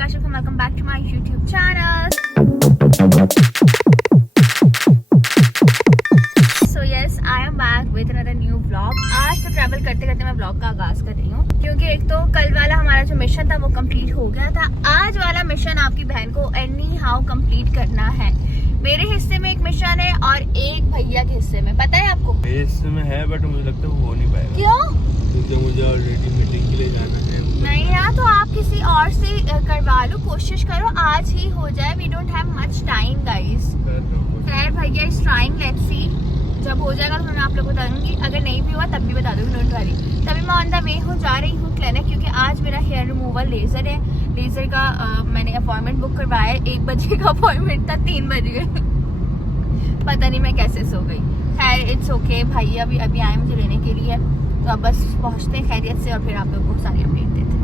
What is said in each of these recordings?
Kashif and welcome back to my YouTube channel. So yes, I am back with another new vlog. आज तो travel करते करते मैं vlog का आगाज कर रही हूँ क्योंकि एक तो कल वाला हमारा जो मिशन था वो कंप्लीट हो गया था। आज वाला मिशन आपकी बहन को एनी हाउ कंप्लीट करना है। मेरे हिस्से में एक मिशन है और एक भैया के हिस्से में, पता है आपको? मेरे हिस्से में है बट मुझे लगता है वो हो नहीं पाएगा। क्यों? क्योंकि मुझे ऑलरेडी मीटिंग के लिए जाना है। नहीं यार, तो आप किसी और से करवा लो, कोशिश करो आज ही हो जाए। We don't have much time guys. खैर भैया इज ट्राइंग, लेट्स सी। जब हो जाएगा तो मैं आप लोग को बता दूंगी, अगर नहीं भी हुआ तब भी बता दूंगी, डोंट वरी। तभी मैं ऑन द वे हूँ, जा रही हूँ क्लिनिक क्योंकि आज मेरा हेयर रिमूवल लेजर है। लेजर का मैंने अपॉइंटमेंट बुक करवाया है। 1 बजे का अपॉइंटमेंट था, 3 बज गए। पता नहीं मैं कैसे सो गई। खैर इट्स ओके, भैया भी अभी आए मुझे लेने के लिए, तो अब बस पहुँचते हैं खैरियत से और फिर आप लोगों को सारी अपडेट देते हैं।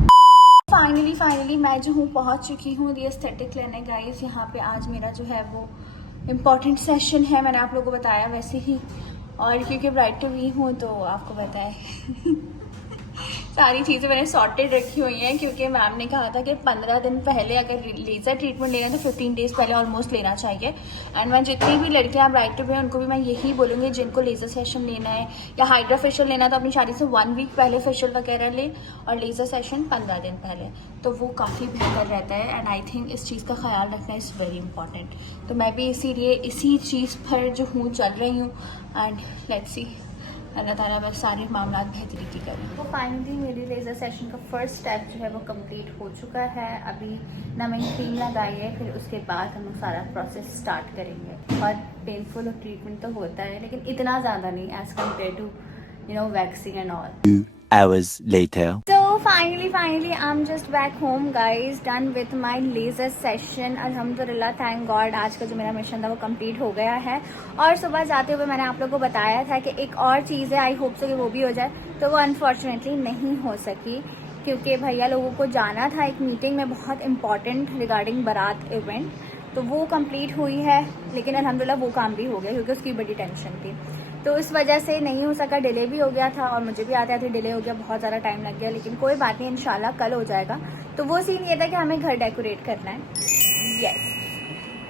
फाइनली मैं जो हूँ पहुँच चुकी हूँ दी एस्थेटिक क्लिनिक गाइस। यहाँ पे आज मेरा जो है वो इम्पॉर्टेंट सेशन है, मैंने आप लोगों को बताया वैसे ही। और क्योंकि ब्राइड टू बी हूँ तो आपको पता है सारी चीज़ें मैंने सॉर्टेड रखी हुई हैं क्योंकि मैम ने कहा था कि 15 दिन पहले अगर लेज़र ट्रीटमेंट लेना है तो 15 डेज़ पहले ऑलमोस्ट लेना चाहिए। एंड मैं जितनी भी लड़कियां ब्राइड टू बी हैं उनको भी मैं यही बोलूँगी, जिनको लेज़र सेशन लेना है या हाइड्रा फेशियल लेना है तो अपनी शादी से 1 वीक पहले फेशियल वगैरह ले, और लेज़र सेशन 15 दिन पहले, तो वो काफ़ी बेहतर रहता है। एंड आई थिंक इस चीज़ का ख्याल रखना इज़ वेरी इंपॉर्टेंट। तो मैं भी इसीलिए इसी चीज़ पर जो हूँ चल रही हूँ। एंड लेट्स सी, अल्लाह ताला बस सारे मामला बेहतरी की करें। तो फाइनली मेरी लेज़र सेशन का फर्स्ट स्टेप जो है वो कंप्लीट हो चुका है। अभी ना मैंने क्रीम लगाई है, फिर उसके बाद हम लोग सारा प्रोसेस स्टार्ट करेंगे। और पेनफुल ट्रीटमेंट तो होता है लेकिन इतना ज़्यादा नहीं as compare to waxing and all. 2 hours later. So finally I'm just back home guys, done with my laser session. अल्हम्दुलिल्लाह, थैंक गॉड आज का जो मेरा मिशन था वो कंप्लीट हो गया है। और सुबह जाते हुए मैंने आप लोगों को बताया था कि एक और चीज़ है, आई होप सो कि वो भी हो जाए, तो वो अनफॉर्चुनेटली नहीं हो सकी क्योंकि भैया लोगों को जाना था एक मीटिंग में बहुत इंपॉर्टेंट रिगार्डिंग बारात इवेंट, तो वो कंप्लीट हुई है। लेकिन अल्हम्दुलिल्लाह वो काम भी हो गया क्योंकि उसकी बड़ी टेंशन थी, तो इस वजह से नहीं हो सका, डिले भी हो गया था और मुझे भी आते आते डिले हो गया, बहुत ज़्यादा टाइम लग गया। लेकिन कोई बात नहीं, इंशाल्लाह कल हो जाएगा। तो वो सीन ये था कि हमें घर डेकोरेट करना है। यस,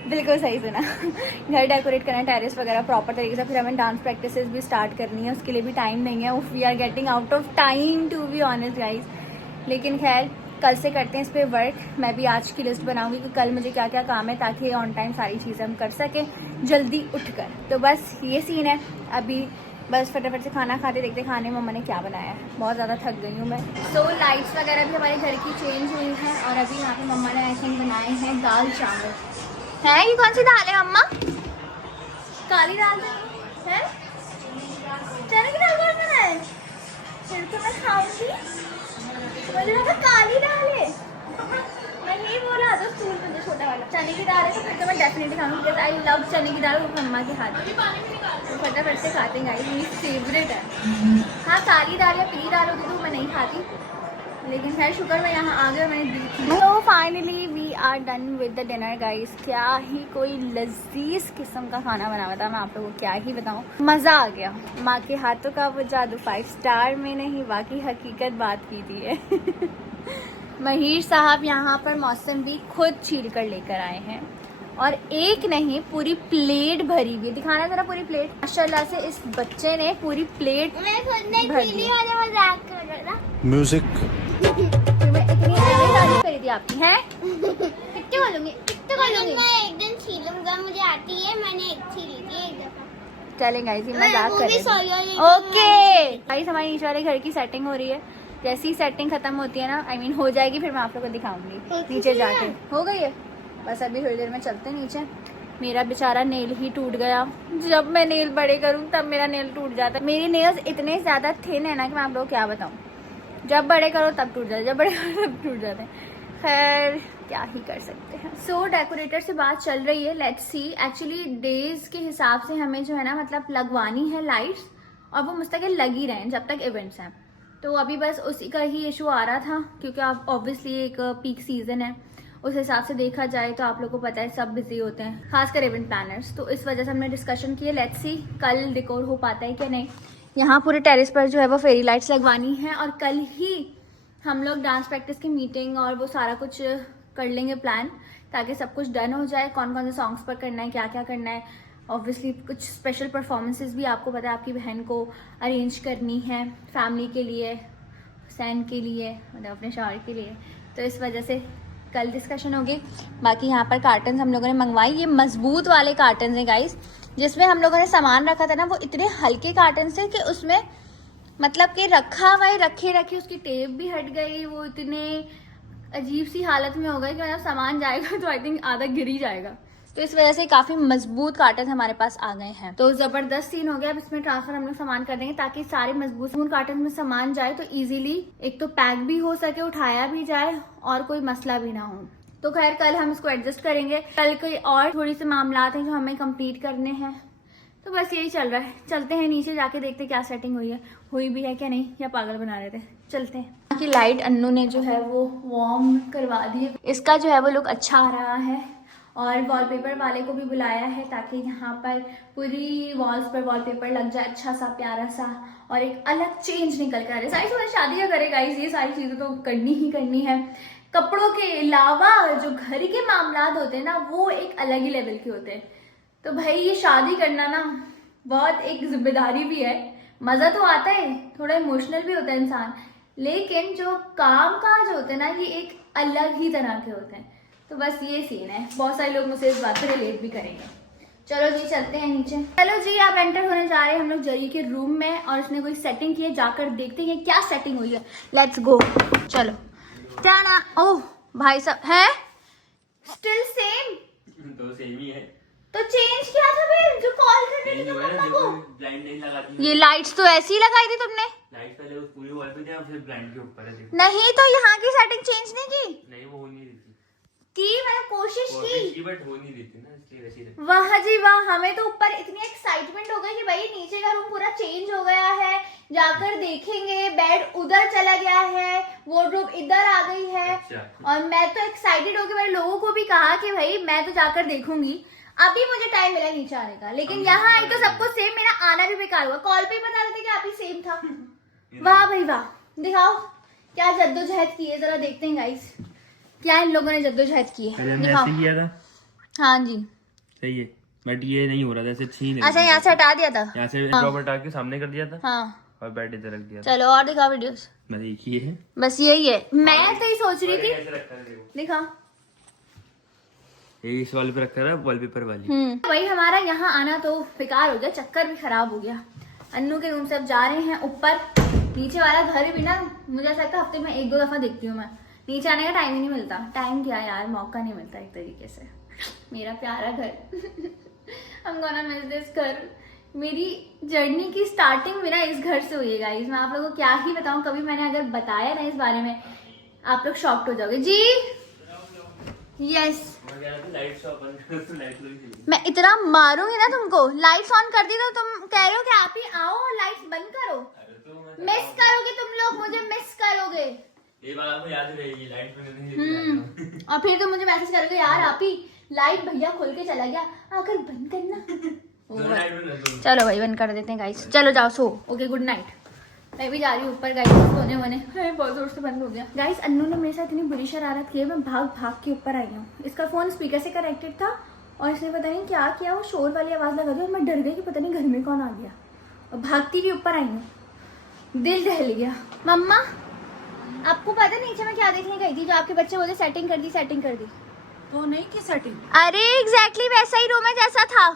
बिल्कुल सही सुना घर डेकोरेट करना है, टेरेस वगैरह प्रॉपर तरीके से। फिर हमें डांस प्रैक्टिस भी स्टार्ट करनी है, उसके लिए भी टाइम नहीं है। We are getting out of time to be honest guys. लेकिन खैर कल से करते हैं इस पर वर्क। मैं भी आज की लिस्ट बनाऊंगी कि कल मुझे क्या क्या काम है ताकि ऑन टाइम सारी चीज़ें हम कर सकें जल्दी उठकर। तो बस ये सीन है। अभी बस फटाफट से खाना खाते देखते खाने मम्मा ने क्या बनाया है, बहुत ज़्यादा थक गई हूँ मैं। तो लाइट्स वगैरह भी हमारे घर की चेंज हुई हैं और अभी यहाँ पे मम्मा ने आई थिंक बनाए हैं दाल चावल। है ये कौन सी दाल है मम्मा? काली दाल है, चने की दाल कौन बनाया है? फिर तो मैं खाऊंगी, मुझे लगा काली दाल है। मैं नहीं बोला तो स्कूल में छोटा वाला चने की दाल है, तो फिर तो मैं डेफिनेटली खाऊंगी बिकॉज आई लव चने की दाल, वो मम्मा के हाथ की। तो फटाफट से खाते हैं गाइस, मेरी फेवरेट है। हाँ काली दाल या पीली दाल होती तो मैं नहीं खाती, लेकिन खैर शुक्र मैं यहाँ आ गया, मैंने दी थी। तो finally we are done with the dinner guys. क्या ही कोई लजीज किस्म का खाना बना हुआ था, मैं आप लोगों को क्या ही बताऊँ, मज़ा आ गया। माँ के हाथों का वो जादू 5 स्टार में नहीं, बाकी हकीकत बात की थी है महीर साहब यहाँ पर मौसम भी खुद छील कर लेकर आए हैं और एक नहीं पूरी प्लेट भरी हुई है। दिखाना जरा पूरी प्लेट। माशाल्लाह से इस बच्चे ने पूरी प्लेट Music. मैं इतनी तारीफ करी थी आपकी है कितने बोलूंगी मैं एक दिन छीलूंगा, मुझे आती है, मैंने एक छीली थी एक दफा। चलेंगे गाइस, मजाक कर रहे थे। ओके ओके गाइस, हमारी नीचे वाले घर की सेटिंग हो रही है। जैसी सेटिंग खत्म होती है ना, आई मीन हो जाएगी, फिर मैं आप लोगों को दिखाऊंगी नीचे जाके। हो गई है, बस अभी थोड़ी देर में चलते हैं नीचे। मेरा बेचारा नेल ही टूट गया। जब मैं नेल बड़े करूँ तब मेरा नेल टूट जाता है। मेरी नेल्स इतने ज़्यादा थिन है ना कि मैं आप लोगों को क्या बताऊँ, जब बड़े करो तब टूट जाते, जब बड़े करो तब टूट जाते हैं। खैर क्या ही कर सकते हैं। सो डेकोरेटर से बात चल रही है, लेट्स सी। एक्चुअली डेज के हिसाब से हमें जो है ना मतलब लगवानी है लाइट्स, और वो मुस्तकिल लगी रहें जब तक इवेंट्स हैं। तो अभी बस उसी का ही इशू आ रहा था क्योंकि आप ऑब्वियसली एक पीक सीजन है, उस हिसाब से देखा जाए तो आप लोगों को पता है सब बिजी होते हैं, खासकर इवेंट प्लानर्स। तो इस वजह से हमने डिस्कशन किया, लेट्स सी कल डिकोर हो पाता है कि नहीं। यहाँ पूरे टेरेस पर जो है वो फेरी लाइट्स लगवानी है और कल ही हम लोग डांस प्रैक्टिस की मीटिंग और वो सारा कुछ कर लेंगे प्लान, ताकि सब कुछ डन हो जाए, कौन कौन से सॉन्ग्स पर करना है, क्या क्या करना है। ऑब्वियसली कुछ स्पेशल परफॉर्मेंसेस भी आपको पता है आपकी बहन को अरेंज करनी है फैमिली के लिए, हुसैन के लिए, मतलब अपने शौहर के लिए। तो इस वजह से कल डिस्कशन होगी। बाकी यहाँ पर कार्टन्स हम लोगों ने मंगवाई, ये मजबूत वाले कार्टन्स हैं गाइस। जिसमें हम लोगों ने सामान रखा था ना, वो इतने हल्के कार्टन्स थे कि उसमें मतलब कि रखा हुआ है, रखे रखे उसकी टेप भी हट गई, वो इतने अजीब सी हालत में हो गए कि मतलब सामान जाएगा तो आई थिंक आधा गिर ही जाएगा। तो इस वजह से काफी मजबूत कार्टन हमारे पास आ गए हैं। तो जबरदस्त सीन हो गया। अब इसमें ट्रांसफर हम लोग सामान कर देंगे ताकि सारे मजबूत कार्टन में सामान जाए तो इजीली एक तो पैक भी हो सके, उठाया भी जाए और कोई मसला भी ना हो। तो खैर कल हम इसको एडजस्ट करेंगे। कल कोई और थोड़ी से मामलात हैं जो हमें कंप्लीट करने हैं। तो बस यही चल रहा है। चलते हैं नीचे जाके देखते क्या सेटिंग हुई है, हुई भी है क्या नहीं, या पागल बना रहे थे। चलते हैं। की लाइट अन्नू ने जो है वो वार्म करवा दी है, इसका जो है वो लुक अच्छा आ रहा है। और वॉलपेपर वाले को भी बुलाया है ताकि यहाँ पर पूरी वॉल्स पर वॉलपेपर लग जाए अच्छा सा प्यारा सा, और एक अलग चेंज निकल कर आ रहा है। सारी सुबह शादी का करे गाइस, ये सारी चीजें तो करनी ही करनी है। कपड़ों के अलावा जो घर के मामलात होते हैं ना, वो एक अलग ही लेवल के होते हैं। तो भाई ये शादी करना ना बहुत एक जिम्मेदारी भी है। मजा तो आता है, थोड़ा इमोशनल भी होता है इंसान, लेकिन जो काम काज होते हैं ना, ये एक अलग ही तरह के होते हैं। तो बस ये सीन है। बहुत सारे लोग मुझसे इस बात से रिलेट भी करेंगे। चलो जी चलते हैं नीचे। चलो जी आप एंटर होने जा रहे हैं हम लोग जरी के रूम में, और उसने कोई सेटिंग की है, जाकर देखते हैं क्या सेटिंग हुई है। Let's go. चलो टाना। ओह भाई साहब है स्टिल सेम, तो सेम ही है। तो चेंज किया था फिर जो कॉल करने की मम्मा को। ब्लाइंड नहीं लगाती। ये लाइट्स तो ऐसी ही लगाई थी तुमने। लाइट पहले उस पूरी वॉल पे थी, अब सिर्फ ब्लाइंड के ऊपर है। नहीं तो यहाँ की सेटिंग चेंज नहीं की? नहीं वो हो नहीं रही थी। मैंने कोशिश की बट हो नहीं रही थी ना, इसलिए वैसी रही। वाह जी वाह। हमें तो ऊपर इतनी एक्साइटमेंट हो गई कि भाई नीचे का रूम पूरा चेंज हो गया है, जाकर देखेंगे। बेड उधर चला गया है, वार्डरोब इधर आ गई है। अच्छा। और मैं तो एक्साइटेड होकर मैंने लोगों को भी कहा कि भाई मैं तो जाकर देखूंगी। अभी मुझे टाइम मिला नीचे आने का, लेकिन यहाँ आई तो सब कुछ सेम। मेरा आना भी बेकार हुआ। कॉल पे बता देते कि आप ही सेम था। वाह भाई वाह। दिखाओ क्या जद्दोजहद की है, जरा देखते हैं गाइस क्या इन लोगों ने जद्दोजहद की है। ऐसे किया था। हाँ जी सही है, बट ये नहीं हो रहा था ऐसे। छीन अच्छा यहाँ से हटा दिया था, यहाँ से ड्रॉप हटा के सामने कर दिया था। हाँ और बेड इधर रख दिया था। चलो और दिखाओ वीडियोस। मैं देखिए है बस यही है। मैं तो ये सोच रही थी, दिखा ये इस वाले पे रखा था, वॉलपेपर वाली। वही हमारा यहाँ आना तो बेकार हो गया, चक्कर भी खराब हो गया। अन्नू के रूम से अब जा रहे हैं ऊपर। नीचे वाला घर भी ना मुझे ऐसा लगता है हफ्ते में 1-2 दफा देखती हूँ मैं। नीचे आने का टाइम ही नहीं मिलता। टाइम क्या यार, मौका नहीं मिलता एक तरीके से। मेरा प्यारा घर हम गोना मिस दिस घर। मेरी जर्नी की स्टार्टिंग भी ना इस घर से हुई है गाइस। मैं आप लोगों को क्या ही बताऊं, कभी मैंने अगर बताया ना इस बारे में आप लोग शॉक्ड हो जाओगे। जी यस मैं इतना मारूंगी ना तुमको। लाइट्स ऑन कर दी तो तुम कह रहे हो कि आप ही आओ और लाइट्स बंद करो। मिस करोगे तुम लोग, मुझे मिस करोगे। ये बात आपको याद रहेगी, लाइट में नहीं। और फिर तुम मुझे मैसेज करोगे यार आप ही लाइट भैया खोल के चला गया, आकर बंद करना। चलो भाई बंद कर देते हैं गाइस। चलो जाओ सो। Okay good night. मैं भी जा रही हूँ ऊपर गाइस सोने होने। बहुत जोर से बंद हो गया गाइस। अन्नू ने मेरे साथ इतनी बुरी शरारत की है, मैं भाग भाग के ऊपर आई हूँ। इसका फोन स्पीकर से कनेक्टेड था और इसने पता नहीं क्या किया, वो शोर वाली आवाज लगा दी और मैं डर गई कि पता नहीं घर में कौन आ गया, और भागती भी ऊपर आई हूँ। दिल दहल गया। मम्मा आपको पता है नीचे मैं क्या देखने गई थी, जो आपके बच्चे बोलते सेटिंग कर दी सेटिंग कर दी। तो नहीं की सेटिंग? अरे एग्जैक्टली वैसा ही रूम है जैसा था।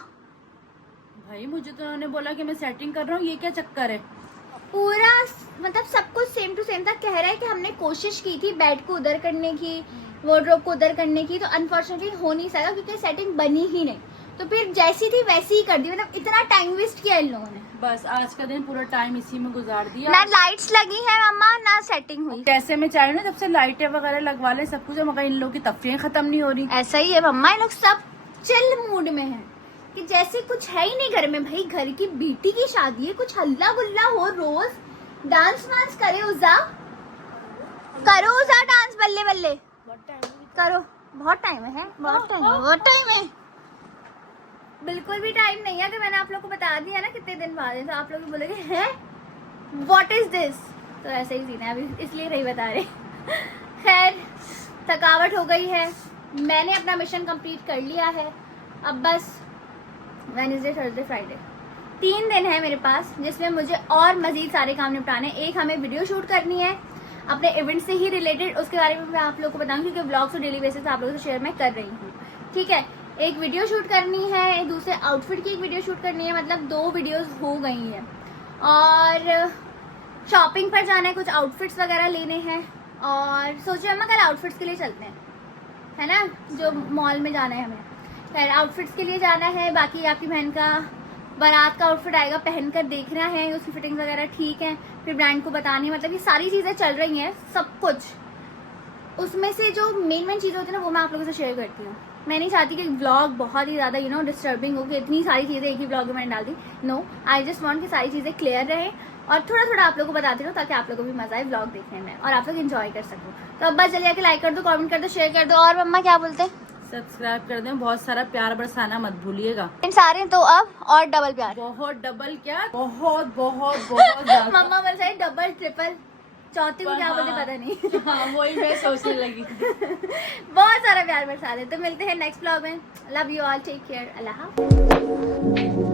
भाई मुझे तो उन्होंने बोला कि मैं सेटिंग कर रहा हूँ, ये क्या चक्कर है? पूरा मतलब सब कुछ सेम टू सेम था। कह रहा है कि हमने कोशिश की थी बेड को उधर करने की, वार्डरोब को उधर करने की, तो अनफॉर्चुनेटली हो नहीं सका क्योंकि सेटिंग बनी ही नहीं। तो फिर जैसी थी वैसी ही कर दी। मतलब इतना टाइम वेस्ट किया इन लोगों ने। बस आज का दिन पूरा टाइम इसी में गुजार दिया। ना लाइट्स लगी है मम्मा ना सेटिंग हुई। कैसे मैं चाह रही हूँ जब से लाइटें वगैरह लगवा ले सब कुछ, मगर इन लोगों की तफरीहें खत्म नहीं हो रही। ऐसा ही है मम्मा, ये लोग सब चिल मूड में हैं कि जैसे कुछ है ही नहीं घर में। भाई घर की बेटी की शादी है, कुछ हल्ला गुल्ला हो, रोज डांस वांस करे। उजा करो, उजा डांस बल्ले बल्ले करो। बहुत टाइम है, बहुत टाइम है। बिल्कुल भी टाइम नहीं है। तो मैंने आप लोग को बता दिया ना कितने दिन बाद है, तो आप लोग बोलेंगे हैं व्हाट इज दिस। तो ऐसे ही सीन है अभी, इसलिए नहीं बता रहे। खैर थकावट हो गई है, मैंने अपना मिशन कंप्लीट कर लिया है। अब बस वेडनेसडे, थर्सडे, फ्राइडे 3 दिन है मेरे पास, जिसमें मुझे और मजीद सारे काम निपटाने। एक हमें वीडियो शूट करनी है अपने इवेंट से ही रिलेटेड, उसके बारे में मैं आप लोगों को बताऊंगी क्योंकि ब्लॉग्स तो डेली बेसिस आप लोगों से शेयर मैं कर रही हूँ, ठीक है। एक वीडियो शूट करनी है, दूसरे आउटफिट की एक वीडियो शूट करनी है, मतलब 2 वीडियोस हो गई हैं। और शॉपिंग पर जाना है, कुछ आउटफिट्स वगैरह लेने हैं। और सोचे हम कल आउटफिट्स के लिए चलते हैं, है ना, जो मॉल में जाना है हमें। खैर आउटफिट्स के लिए जाना है। बाकी आपकी बहन का बारात का आउटफिट आएगा, पहनकर देखना है उसकी फिटिंग वगैरह ठीक है, फिर ब्रांड को बतानी है। मतलब ये सारी चीज़ें चल रही हैं, सब कुछ। उसमें से जो मेन चीज़ें होती है ना, वो मैं आप लोगों से शेयर करती हूँ। मैं नहीं चाहती कि ब्लॉग बहुत ही ज़्यादा डिस्टर्बिंग हो कि इतनी सारी चीज़ें एक ही ब्लॉग में मैंने डाल दी। नो, आई जस्ट वांट कि सारी चीज़ें क्लियर रहे और थोड़ा थोड़ा आप लोगों को बताती रहूँ ताकि आप लोगों को भी मजा आए ब्लॉग देखने में और आप लोग एंजॉय कर सको। तो अब बस चलिए, लाइक कर दो, कमेंट कर दो, शेयर कर दो। और मम्मा क्या बोलते हैं? सब्सक्राइब कर दें, बहुत सारा प्यार बरसाना मत भूलिएगा। इन सारे तो अब और डबल प्यार, बहुत डबल क्या, बहुत बहुत बहुत ज्यादा। मम्मा बोल रहे डबल ट्रिपल, चौथी को क्या बोलते पता नहीं। हाँ, वही मैं सोचने लगी। बहुत सारा प्यार बरसा दे। तो मिलते हैं नेक्स्ट ब्लॉग में। Love you all, take care, अल्लाह हाफ़िज़।